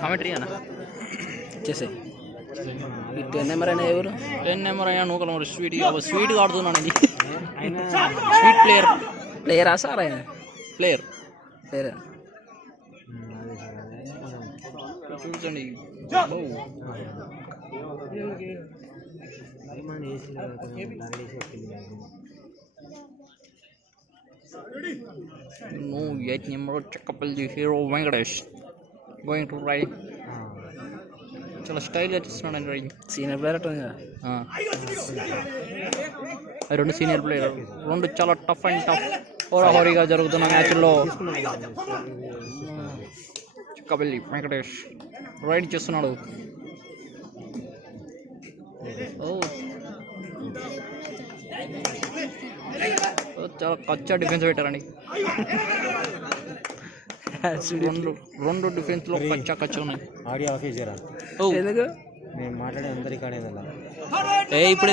Commentary అన్న చేసే 10 number అయినా ఎవరు 10 నెంబర్ అయినా నూకలు మరి స్వీట్ ఆడుతున్నాను ఇది స్వీట్ ప్లేయరా సార్ ఆయన ప్లేయర్ చూడండి No, 8 number Chakapalli hero Venkatesh going to ride. చాలా స్టైల్గా చూస్తున్నాడు రైడింగ్. సీనియర్ ప్లేయర్ అట్లా రెండు సీనియర్ ప్లేయర్, రెండు చాలా టఫ్ అండ్ టఫ్ హోరాహోరీగా జరుగుతున్న మ్యాచ్ల్లో చక్కపల్లి వెంకటేష్ రైడ్ చేస్తున్నాడు. చాలా కచ్చా డిఫెన్స్ పెట్టారండి. రెండు డిఫెన్స్ లో కచ్చా ఉన్నాయి. ఆడియో ఆఫీస్ జరా నేను మాట్లాడే అందరి కాడే ఇప్పుడు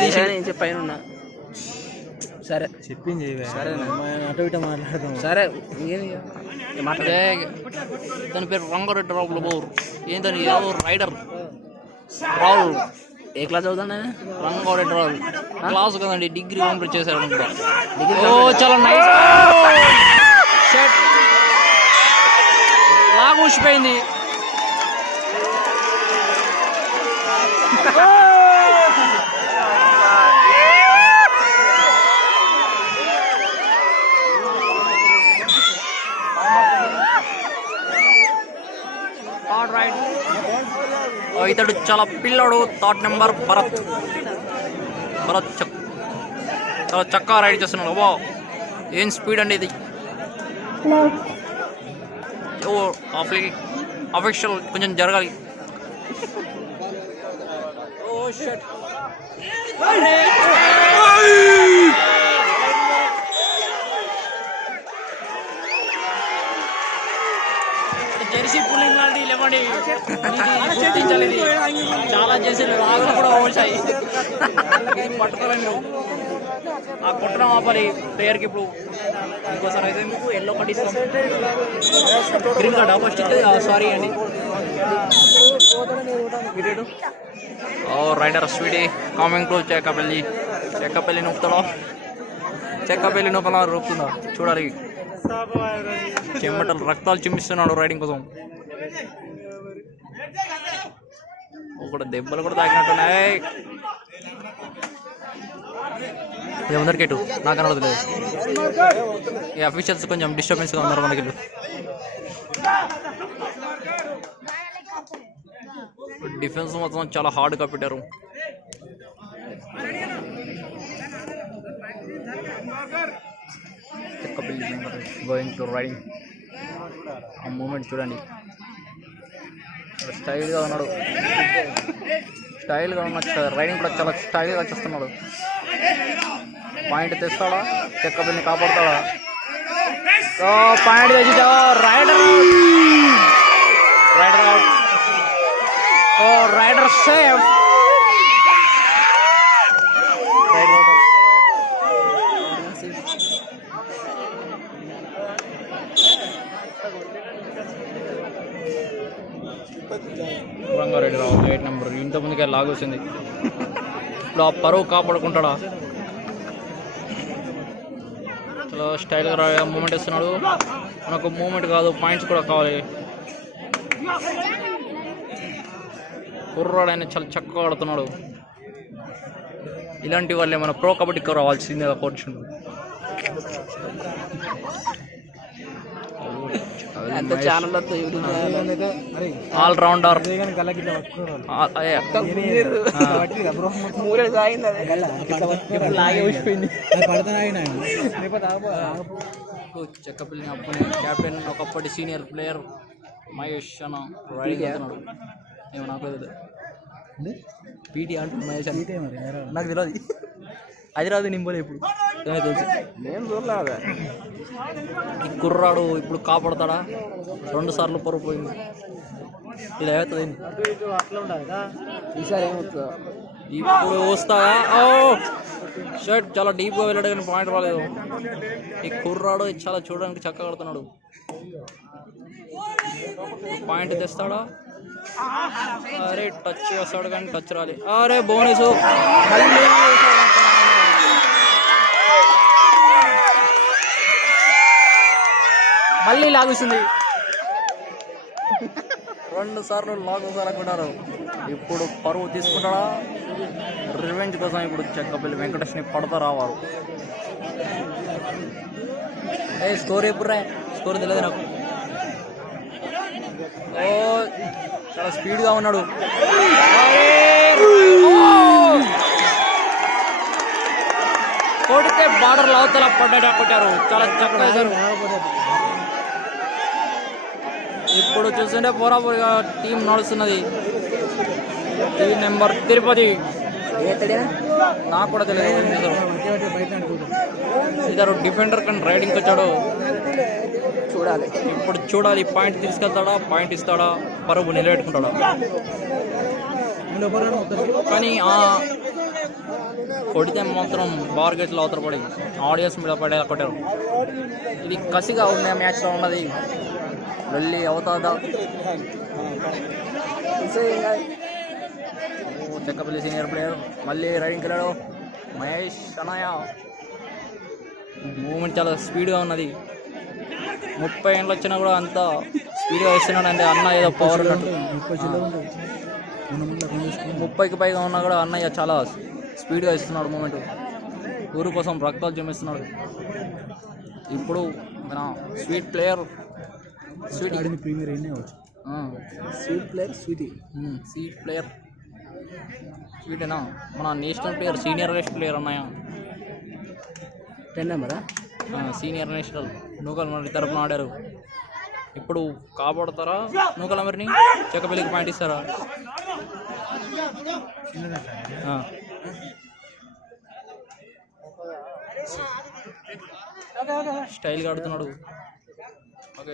చెప్పాను. సరే చెప్పింది సరే అటు ఇటు మాట్లాడదాం. సరే మాట్లాడే దాని పేరు రంగారెడ్డి రావుల బోర్ ఏంటని రైడర్ రావుల్ ఏ క్లాస్ చదువుతానే రంగారెడ్డి రావుల్ క్లాస్ కదండి, డిగ్రీ కంప్లీట్ చేశారు అనుకుంటా. చాలా నైస్ షాట్ లాగ్ ఊసిపోయింది. ఇతడు చాలా పిల్లడు, థర్డ్ నెంబర్ భరత్ చాలా చక్కగా రైడ్ చేస్తున్నాడు. ఓ ఏం స్పీడ్ అండి ఇది. ఓ అఫీషియల్ కొంచెం జరగాలి. ఓ షట్ జెర్సీ పుల్లింగ్ లాంటి లేవండి, గుర్తించాలి. చాలా జెర్సీలు రాగులు కూడా వచ్చాయి, పట్టుకోలేము. ఆ కొట్టడం ఆపాలి ప్లేయర్కి. ఇప్పుడు ఇంకోసారి అయితే మీకు ఎల్లో కార్డ్ ఇస్తాం, గ్రీన్ కార్డ్ ఫస్ట్ ఇస్తే సారీ అండి. Oh raider Sweety coming to Chekkapalli నొక్కలా రూపుతుందా చూడాలి. చెమటలు రక్తాలు చిమ్మిస్తున్నాడు రైడింగ్ కోసం. ఒకటి దెబ్బలు కూడా తాకినట్టున్నాయి. అందరికీ నాకు అనవడలేదు. ఈ అఫీషియల్స్ కొంచెం డిస్టర్బెన్స్గా ఉన్నారు మనకి. డిఫెన్స్ మొత్తం చాలా హార్డ్గా పెట్టారు. Going to riding. ఆ మూమెంట్ చూడండి, స్టైల్గా ఉన్నాడు. రైడింగ్ కూడా చాలా స్టైల్గా చేస్తున్నాడు. పాయింట్ తెస్తాడా, చెక్కపల్లిని కాపాడుతాడా? పాయింట్ తెచ్చి రైడర్ అవుట్. ఓ రైడర్ సేవ్. రంగారెడ్డి రావు 8 నెంబర్ ఇంతకుముందుకే లాగొచ్చింది. ఇప్పుడు ఆ పరువు కాపాడుకుంటాడా? చాలా స్టైల్గా మూమెంట్ ఇస్తున్నాడు. మనకు మూమెంట్ కాదు, పాయింట్స్ కూడా కావాలి. కుర్రాడు ఆయన చాలా చక్కగా ఆడుతున్నాడు. ఇలాంటి వాళ్ళే మన ప్రో కబడ్డీకి రావాల్సిందిగా కోరుచుండు. ఆల్ రౌండర్ చెక్కపల్లి అప్పుడే కెప్టెన్ ఒకప్పటి సీనియర్ ప్లేయర్ మహేష్ అన్న రైడింగ్ అవుతున్నాడు. ఏమో నాకు తెలియదు, పీటీ అంటుంది మహేష్ అన్న, నాకు తెలియదు. అది రాదు నింపలే ఇప్పుడు తెలుసు. నేను చూడలే. ఈ కుర్రాడు ఇప్పుడు కాపాడతాడా? 2 సార్లు పరుగు పోయింది. ఇది అవుతుంది ఇప్పుడు వస్తావా? ఓ షర్ట్ చాలా డీప్గా వెళ్ళాడు కానీ పాయింట్ రాలేదు. ఈ కుర్రాడు చాలా చూడడానికి చక్కగా ఆడుతున్నాడు. పాయింట్ తెస్తాడా? అరే టచ్ వేస్తాడు కానీ టచ్ రాలి. అరే బోనస్ మళ్ళీ లాగుస్తుంది. 2 సార్లు లాగు సారకుంటారు. ఇప్పుడు పరువు తీసుకుంటాడా? రివెంజ్ కోసం ఇప్పుడు చెక్కపల్లి వెంకటేష్ని పడతా రావాలి. స్కోర్ ఎప్పుడు రా? స్కోర్ తెలియదు నాకు. ఓ చాలా స్పీడ్గా ఉన్నాడు. కొడితే బార్డర్ అవతల పడ్డా కొట్టారు. చాలా చక్కగా వేశారు. ఇప్పుడు చూస్తుంటే పోరాపోరిగా టీం నడుస్తున్నది. Team number Tirupati. నాకు కూడా తెలియదు. ఇద్దరు డిఫెండర్ కానీ రైడింగ్కి వచ్చాడు. చూడాలి, ఇప్పుడు చూడాలి. పాయింట్ తీసుకెళ్తాడా? పాయింట్ ఇస్తాడా? పరుగు నిలబెట్టుకుంటాడా? కానీ కొడితే మాత్రం బార్గెట్లో అవతల పడి ఆడియన్స్ మీద పడేలా కొట్టారు. ఇది కసిగా ఉన్న మ్యాచ్లో ఉన్నది. వెళ్ళి అవుతుందా? చెక్కపల్లి సీనియర్ ప్లేయర్ మళ్ళీ రైడింగ్కి వెళ్ళాడు. మహేష్ అన్నయ్య మూమెంట్ చాలా స్పీడ్గా ఉన్నది. 30 ఏళ్ళు వచ్చినా కూడా అంత స్పీడ్గా వేస్తున్నాడు అంటే అన్న ఏదో పవర్ ఉన్నట్టు. 30కి పైగా ఉన్నా కూడా అన్నయ్య చాలా స్పీడ్గా ఇస్తున్నాడు మూమెంట్. ఊరు కోసం రక్తాలు జమిస్తున్నాడు. ఇప్పుడు మన sweet player sweet premier sweet player sweet player స్వీటేనా మన national player, senior national player అన్నయ్య. 10 నెంబరా? సీనియర్ నేషనల్ నూకల మరి తరపున ఆడారు. ఇప్పుడు కాపాడుతారా నూకల మరిని? చెక్కపల్లికి పాయింట్ ఇస్తారా? స్టైల్గా ఆడుతున్నాడు. ఓకే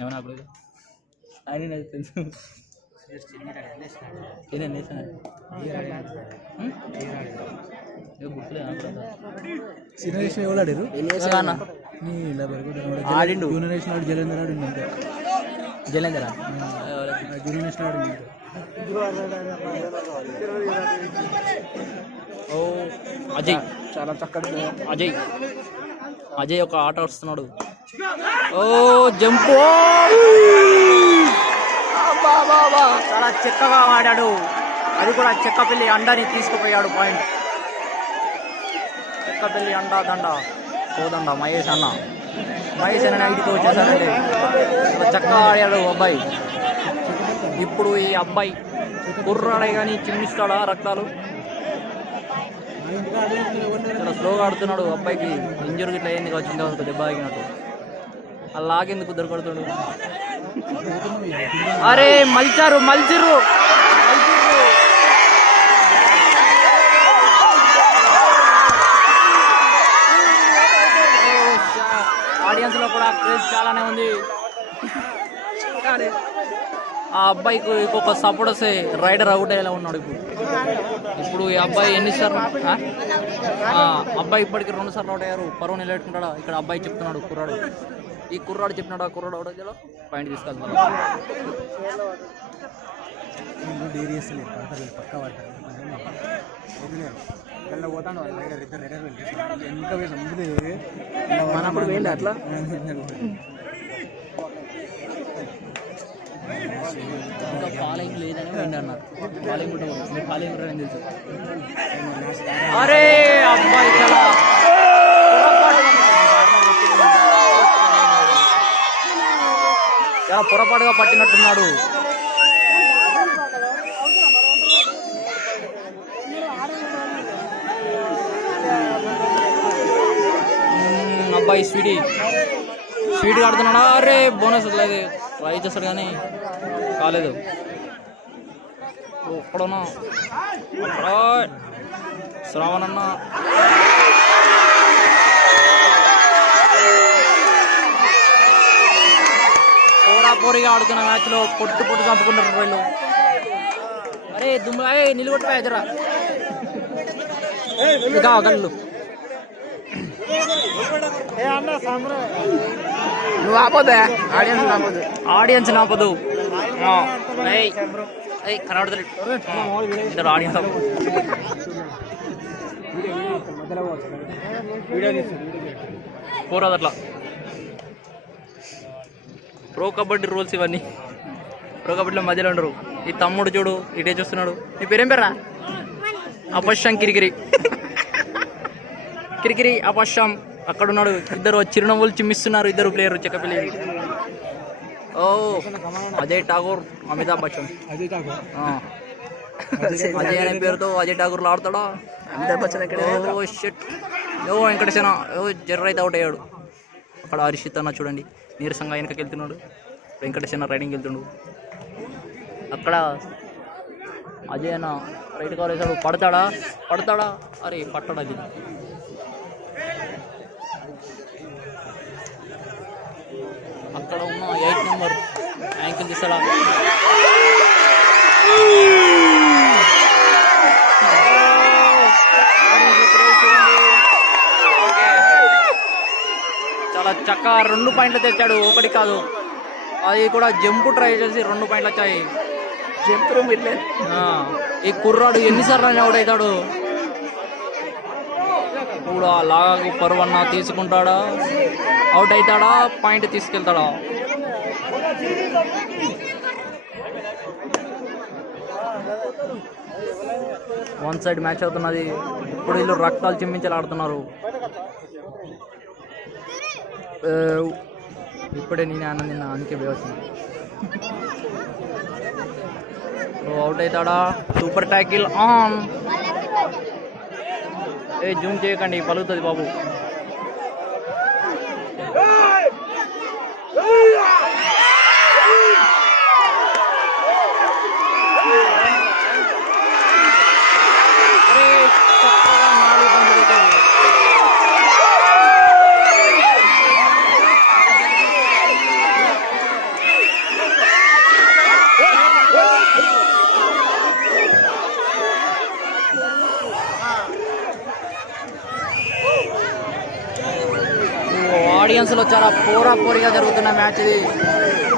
ఏమన్నా అప్పుడు ఆయన నాకు తెలుసు. ఆడిండు జలేందర్ ఓ అజయ్ చాలా చక్కగా అజయ్ ఒక ఆట వస్తున్నాడు. ఓ జంపు చాలా చక్కగా ఆడాడు. అది కూడా చెక్కపల్లి అండాని తీసుకుపోయాడు పాయింట్. చెక్కపల్లి అండా దండ కోదండ మహేష్ అన్న. మహేష్ అన్న ఇంటికి వచ్చేసాడండి. చాలా చక్కగా ఆడాడు అబ్బాయి. ఇప్పుడు ఈ అబ్బాయి కుర్రాడే కానీ చిమ్మిస్తాడా రక్తాలు? చాలా స్లోగా ఆడుతున్నాడు. అబ్బాయికి ఇంజురీ ఇట్లా అయింది వచ్చింది అనుకో, దెబ్బ ఆగినట్టు. అలాగెందుకు దొరకడుతాడు? అరే మలిచారు ఆడియన్స్ లో కూడా క్రేజ్ చాలానే ఉంది. ఆ అబ్బాయికి ఇంకొక సపోర్ట్ వస్తే రైడర్ అవుట్ అయ్యేలా ఉన్నాడు. ఇప్పుడు ఈ అబ్బాయి ఎన్నిసార్లు అబ్బాయి ఇప్పటికి 2 సార్లు అవుట్ అయ్యారు. పరువు నిలబెట్టుకుంటాడా? ఇక్కడ అబ్బాయి చెప్తున్నాడు కుర్రాడు. ఈ కుర్రాడు చెప్పినాడు ఆ కుర్రాడు అవుట్ అయ్యేలా పాయింట్ తీసుకెళ్తున్నాడు. అట్లా ఇంకా ఫాలోయింగ్ లేదని విండి అన్నారు. ఫాలోయింగ్ ఉంటుంది, మీరు ఫాలోయింగ్ ఉంటారని తెలుసు. అరే అబ్బాయి చాలా పొరపాటుగా పట్టినట్టున్నాడు. అబ్బాయి స్వీట్ ఆడుతున్నాడా? అరే బోనస్ లేదు, ట్రై చేస్తాడు కానీ కాలేదు. ఒక్కడన్నా శ్రావణ్ అన్న పోరాపోరిగా ఆడుతున్న మ్యాచ్లో పొట్టు చంపుకుంటారు వీళ్ళు. అరే దుమ్ము నిలబొట్టు జరా గల్లు నువ్వు ఆపొద్దా? ఆడియన్స్ ఆపదు. కనబడతలేదు ఇద్దరు ఆడియన్స్ పోరాదు అట్లా. ప్రో కబడ్డీ రూల్స్ ఇవన్నీ. ప్రో కబడ్డీలో మధ్యలో ఉండరు. ఈ తమ్ముడు చూడు ఇటే చూస్తున్నాడు. నీ పేరేం పేరా? అపశ్యం కిరికిరి అపశ్యం అక్కడ ఉన్నాడు. ఇద్దరు చిరునవ్వులు చిమ్మిస్తున్నారు ఇద్దరు ప్లేయర్ చెక్కపల్లి. ఓ అజయ్ ఠాగూర్, అమితాబ్ బచ్చన్. అజయ్ అనే పేరుతో అజయ్ ఠాగూర్లో ఆడతాడా? అమితాబ్ బచ్చన్ ఎక్కడ? Oh shit. ఓ వెంకటేశ్వర జర్ర అయితే అవుట్ అయ్యాడు. అక్కడ హర్షిత్ అన్న చూడండి నీరసంగా వెనకకి వెళ్తున్నాడు. వెంకటేశ్వర రైడింగ్ వెళ్తుండు. అక్కడ అజయ్ అన్న రైట్ కవర్ వేసాడు. పడతాడా? అరే పట్టడా. అది అక్కడ ఉన్న 8 నెంబర్ యాంకిల్ తీస్తాడా? చాలా చక్కగా 2 పాయింట్లు తెచ్చాడు, ఒకటి కాదు. అది కూడా జంప్ ట్రై చేసి 2 పాయింట్లు వచ్చాయి. జంప్ ఈ కుర్రాడు ఎన్నిసార్లు అయినా అవుట్ అవుతాడు. ఇప్పుడు ఆ లాగాకు పరువన్న తీసుకుంటాడా? అవుట్ అవుతాడా? పాయింట్ తీసుకెళ్తాడా? వన్ సైడ్ మ్యాచ్ అవుతున్నది. ఇప్పుడు వీళ్ళు రక్తాలు చిమ్మించాలి ఆడుతున్నారు. ఇప్పుడే నేను ఆనందిన్నా, అందుకే వేస్తుంది. అవుట్ అవుతాడా? Super tackle on. జూమ్ చేయకండి, పలుకుతుంది బాబు. ఆడియన్స్లో చాలా పోరాపోరిగా జరుగుతున్న మ్యాచ్ ఇది.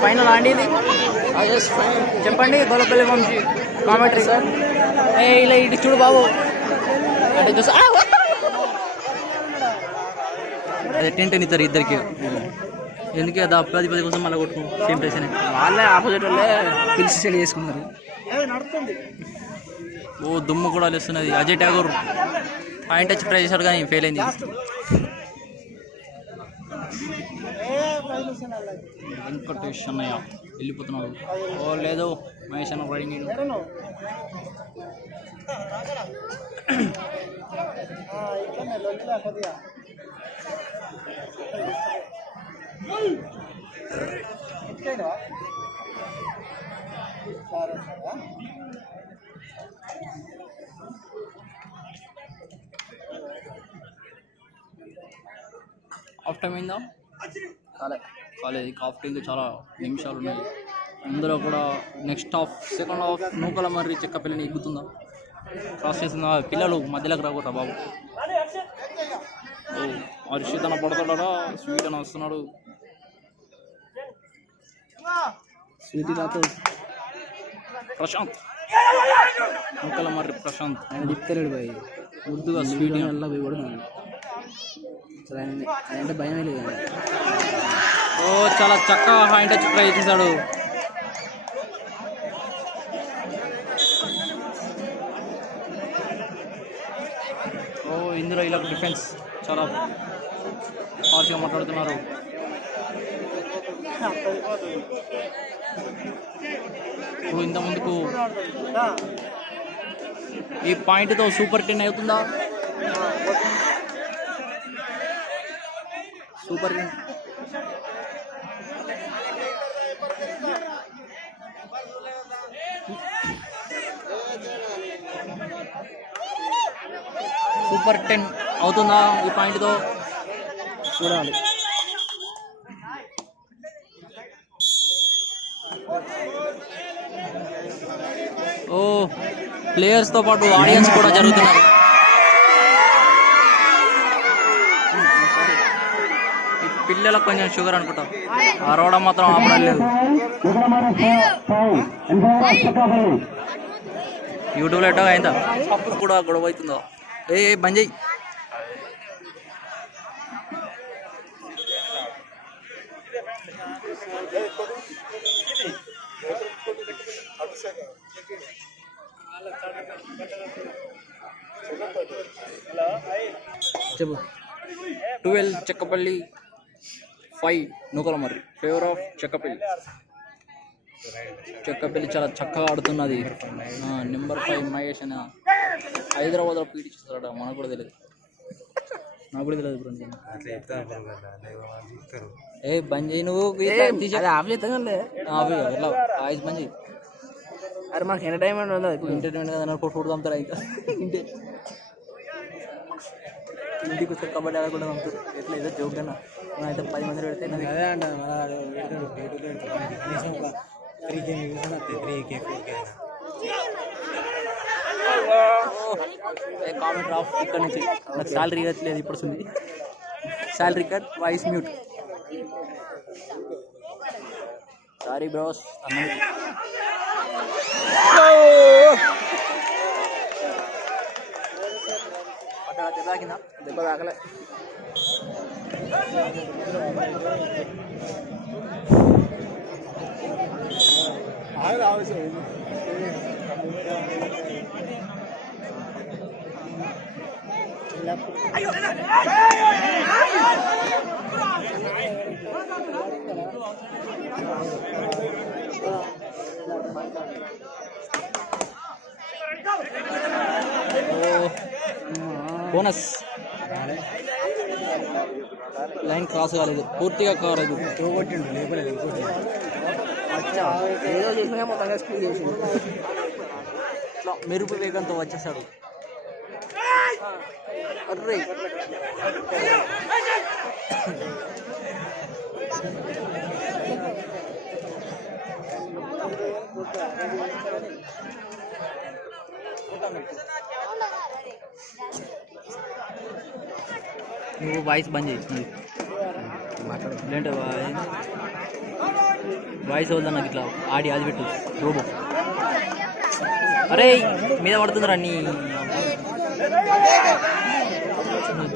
ఫైనల్ అండి ఇది. చెప్పండి గొల్లపల్లి వంశీ కామెంటరీ. సార్ ఇలా ఇటు చూడు బాబు అంటే చూసా అదే టెంట్ ఇస్తారు ఇద్దరికి. ఎందుకు అది 10 కోసం మళ్ళీ కొట్టుకు సేమ్ ప్లేస్ అని వాళ్ళే ఆపోజిట్ వాళ్ళే పిలిచి సెట్ చేసుకున్నారు. ఓ దుమ్ము కూడా లేస్తున్నది. అజయ్ ఠాగూర్ పాయింట్ వచ్చి ట్రై చేశాడు కానీ ఫెయిల్ అయింది. వెంకటేష్ అన్నయ్య వెళ్ళిపోతున్నాడు. ఓ లేదు మహేష్ అన్న రైడింగ్. హాఫ్ టైం అయిందా? కాలేదు. హాఫ్ టైంకి చాలా నిమిషాలు ఉన్నాయి. అందులో కూడా నెక్స్ట్ హాఫ్ సెకండ్ హాఫ్ నూకల మర్రి చెక్కపల్లిని ఎక్కుతుందా? క్రాస్ చేసిందా? పిల్లలు మధ్యలోకి రాకూడరా బాబు. ఓ హర్షిత్ అన్న పడతాడా? స్వీట్ అని వస్తున్నాడు. ప్రశాంత్ నూకల మర్రి ప్రశాంత్ ఆయన దిప్తలేడు బాయ్. ముద్దుగా స్వీట్ వల్ల పోయి కూడా అంటే భయమే లేదు. ఓ చాలా చక్కగా పాయింట్ వచ్చి ట్రై చేశాడు. ఇందులో ఇలా డిఫెన్స్ చాలా హార్ష్గా మాట్లాడుతున్నారు. ఇప్పుడు ఇంత ముందుకు ఈ పాయింట్తో సూపర్ 10 అవుతుందా? సూపర్ 10 సూపర్ 10 అవుతుందా ఈ పాయింట్తో? చూడాలి. ఓ ప్లేయర్స్తో పాటు ఆడియన్స్ కూడా జరుగుతున్నారు. ఈ పిల్లలకు కొంచెం షుగర్ అనుకుంటా, అరవడం మాత్రం ఆపడం లేదు. యూట్యూబ్లో ఎట్టగా అయిందా అప్పుడు కూడా గొడవ అవుతుందో? ఏ బంద్ చేయి. చెప్పు. 12 చెక్కపల్లి 5 నూకలమర్రి. Favour of Chekkapalli. చెక్కపల్లి చాలా చక్కగా ఆడుతున్నది. నెంబర్ 5 మహేష్ అని హైదరాబాద్లో పీటీ చేస్తాడు. మనకు కూడా తెలియదు, నాకు కూడా తెలియదు. ఏ బంద్ చేయి నువ్వు. వాయిస్ బంద్ చేయి. అరే మాకు ఎంటర్టైన్మెంట్ ఉండదు. ఎంటర్టైన్మెంట్ కదా ఫుడ్ పంపుతారా? ఇంకా ఇంటికి వస్తే కబడ్డీ ఆడకుండా పంపుతారు. ఎట్లా ఏదో జోక్ అన్నా అయితే 10 మంది పెడితే అదే అంట. Comment of. ఇక్కడ నుంచి నాకు శాలరీ ఇవ్వట్లేదు. ఇప్పుడు వస్తుంది salary cut. Voice mute. Sorry bros. దెబ్బ తాకిందా? దెబ్బ తాకలే. బోనస్. లైన్ క్రాస్ కాలేదు, పూర్తిగా కాలేదు. మెరుపు వేగంతో వచ్చేసాడు. అర్రే నువ్వు వాయిస్ బంద్ చేసి లేంటే వాయిస్ అవుతుందా? నాకు ఇట్లా ఆడి అది పెట్టు రోబో. అరే మీద పడుతుందిరా నీ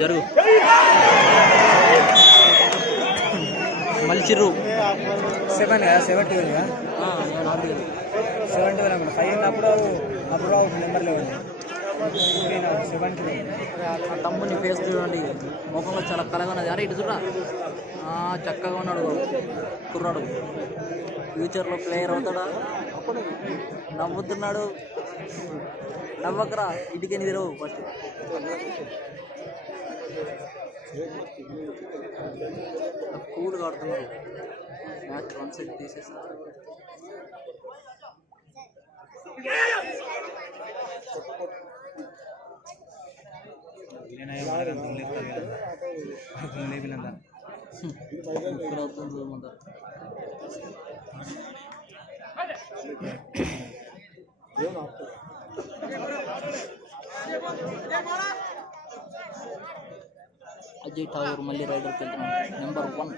జరుగు. మళ్ళీ చిర్రు 7 5 ఉన్నప్పుడు నెంబర్ లేదు. తమ్ముని ఫేస్ చూడండి, ముఖంలో చాలా కలగా ఉన్నది. అరే ఇటు చూడరా, చక్కగా ఉన్నాడు కుర్రాడు. ఫ్యూచర్లో ప్లేయర్ అవుతాడా? నవ్వుతున్నాడు. నవ్వకరా, ఇటుకని తెరవు ఫస్ట్. కూల్గా ఆడుతున్నారు. మ్యాచ్ 1 సెట్ తీసేస్తారు. అజయ్ ఠాగూర్ మళ్ళీ రైడర్కి వెళ్తున్నాడు. నెంబర్ 1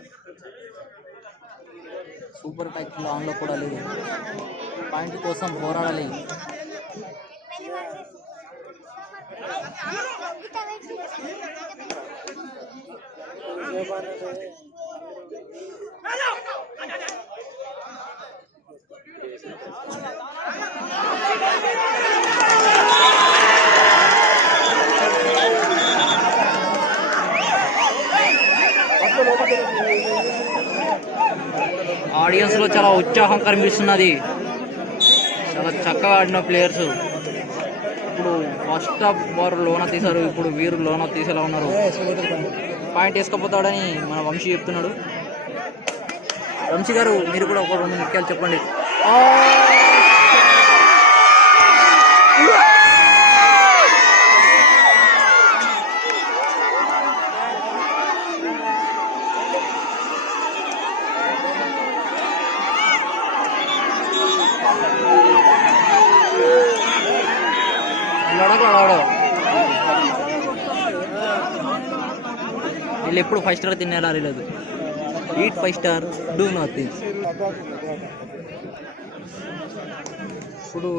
సూపర్ టైక్లో ఆన్లో కూడా లేదు. పాయింట్ కోసం పోరాడాలి. ఆడియన్స్ లో చాలా ఉత్సాహం కనిపిస్తున్నది. చాలా చక్కగా ఆడిన ప్లేయర్స్. ఇప్పుడు ఫస్ట్ హాఫ్ వారు లోన తీశారు, ఇప్పుడు వీరు లోన తీసేలా ఉన్నారు. పాయింట్ వేసుకపోతాడని మన వంశీ చెప్తున్నాడు. వంశీ గారు మీరు కూడా ఒక 2 ముఖ్యాలు చెప్పండి. వీళ్ళు ఎప్పుడు 5 స్టార్ తినేలా లేదు. Eat 5 star, do nothing. ఇప్పుడు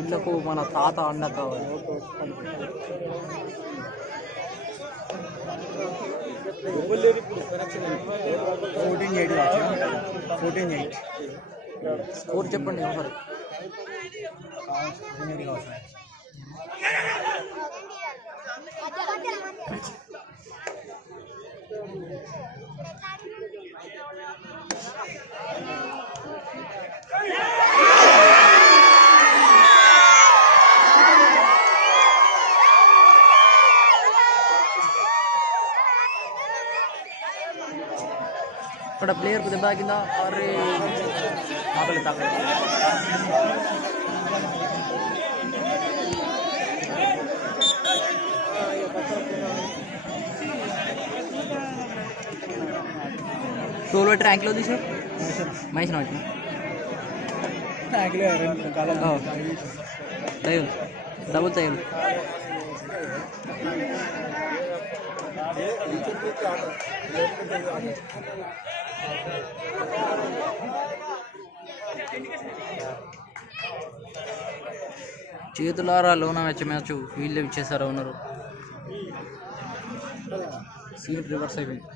ఇళ్ళకు మన తాత అండ కావాలి. స్కోర్ చెప్పండి ఒకసారి. ఇక్కడ ప్లేయర్ దెబ్బ తాకిందా? అరే తాకలేదు. టోల్ ట్యాంక్లో తీసా మహేష్ నాటి తయ్యలు డబుల్ తయ్యలు. చేతులారా లోన మ్యాచ్ వీళ్ళే ఇచ్చేసారా ఉన్నారు. సీన్ రివర్స్ అయిపోయింది.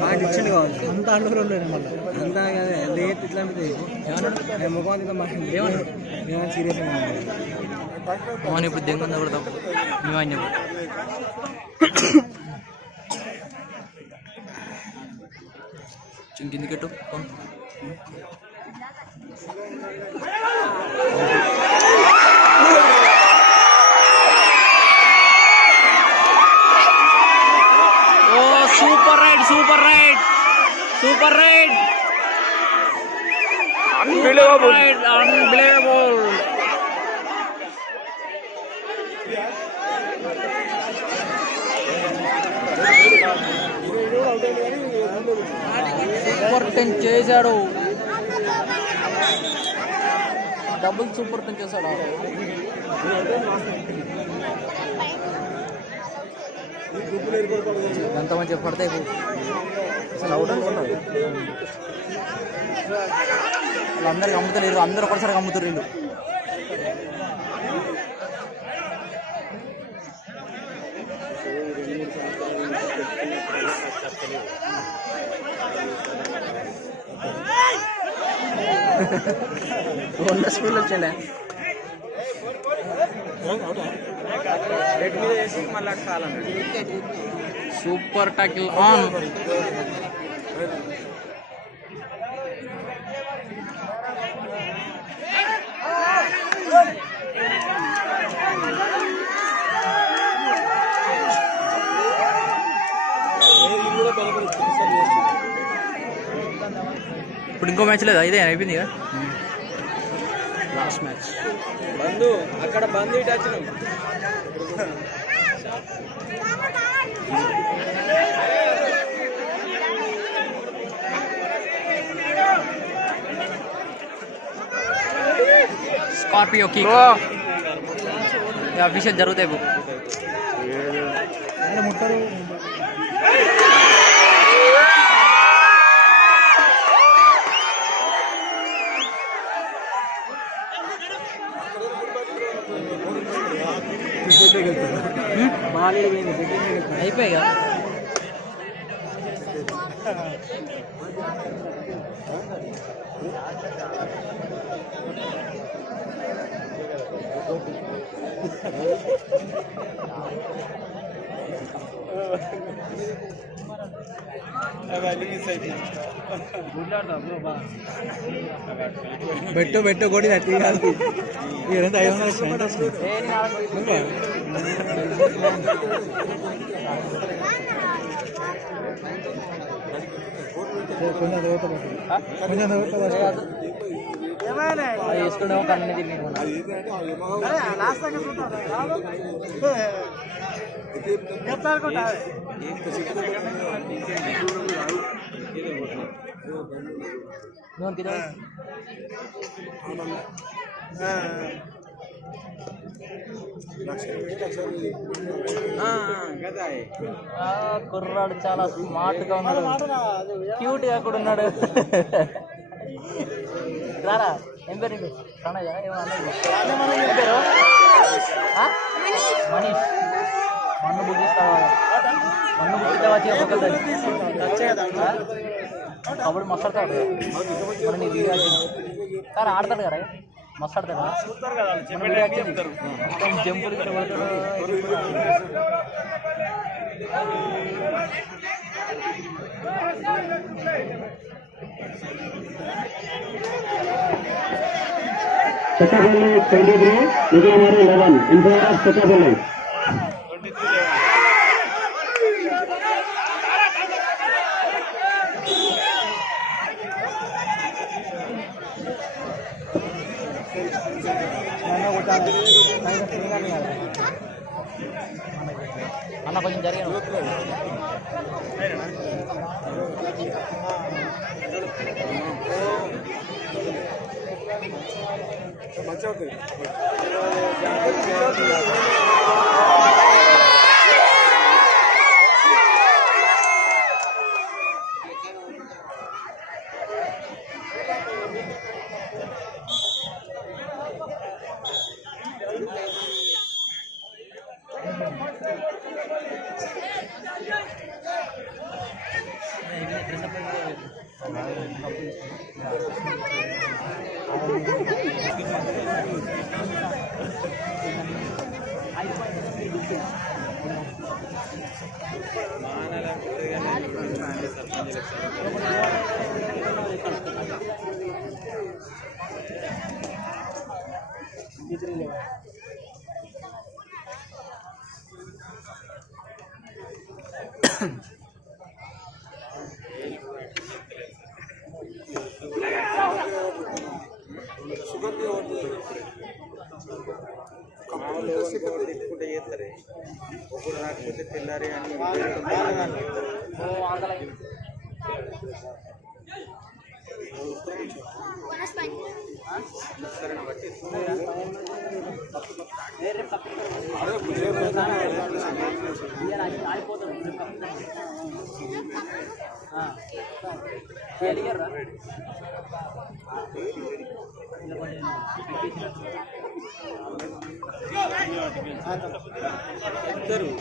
పాయింట్ ఇచ్చిండు కావాలి. అంత అండర్ లేదు మళ్ళీ అంతా లేట్ ఇట్లాంటిది ముఖం ఏమైనా సీరియస్గా మోహన్ ఇప్పుడు దెంగుందా కూడా తప్పు మేమని చెప్పు. కిందికెట్టు సూపర్ రైడ్ అన్బిలీవబుల్. సూపర్ 10 చేశాడు. డబుల్ సూపర్ 10 చేశాడు. ఎంత మంచిగా పడతాయి అసలు. అవుట్ అనుకున్నారు వాళ్ళందరికి అమ్ముతలేరు, అందరూ ఒకసారి అమ్ముతారు వీళ్ళు. స్కూల్ వచ్చేలే సూపర్ టాకిల్ ఆన్. ఇప్పుడు ఇంకో మ్యాచ్ లేదా? ఇదే అయిపోయింది కదా లాస్ట్ మ్యాచ్. బంధు అక్కడ బంధు ఇటు వచ్చినాం. స్కార్పియో కిక్ విషయం జరుగుతాయి. పెట్టు పెట్టు కొడి టీ కాదు ఇదంతా 500 వేసుకునేమో కన్నీ తిరిగి కుర్రాడు చాలా స్మార్ట్ గా ఉన్నాడు, క్యూట్ గా కూడా ఉన్నాడు. రారా ఏం పేరు నీకు? ప్రణయ్ ఏం పేరు? మనీష్. మన్ను బుద్ధిస్తావా? మన్ను బుద్ధిస్తావా? కబడ్డీ మస్తు ఆడతాడు మన నీ వీడియో కానీ ఆడతాడు కదా మస్తు ఆడతాడు జంపులు Chakapalli 23, Niglamari 11 in favor of Chakapalli. అన్న కొంచెం జరిగాను తెల్లారి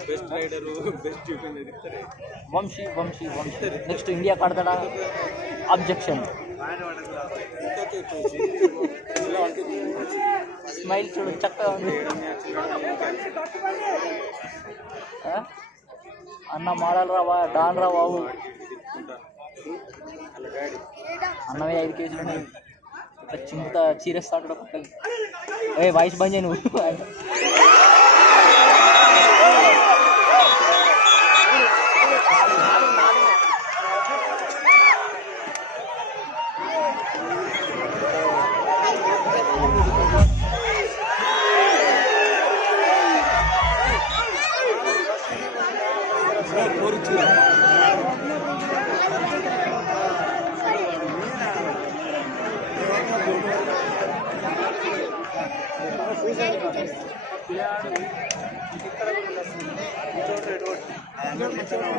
best raider best Vamshi next India కడతాడా? అబ్జెక్షన్. స్మైల్ చూడు చక్కగా ఉంది. అన్న మాడాలరా డాన్ రా బాబు. అన్నవే 5 కేజీలు ఉన్నాయి. ఇట్లా చింత చీరేస్తాడు కూడా పక్కకి. ఏ వాయిస్ బంద్ చేయి నువ్వు.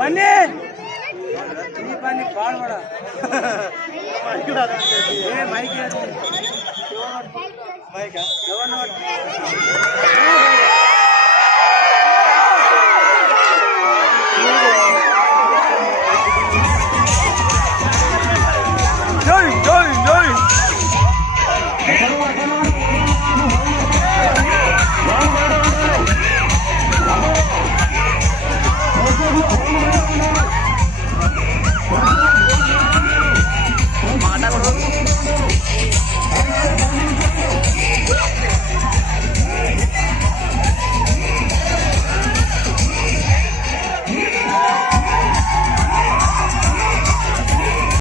ಬನ್ನಿ ಈ ಬನ್ನಿ ಬಾಳ್ ಬೇಡ ಮೈಕ್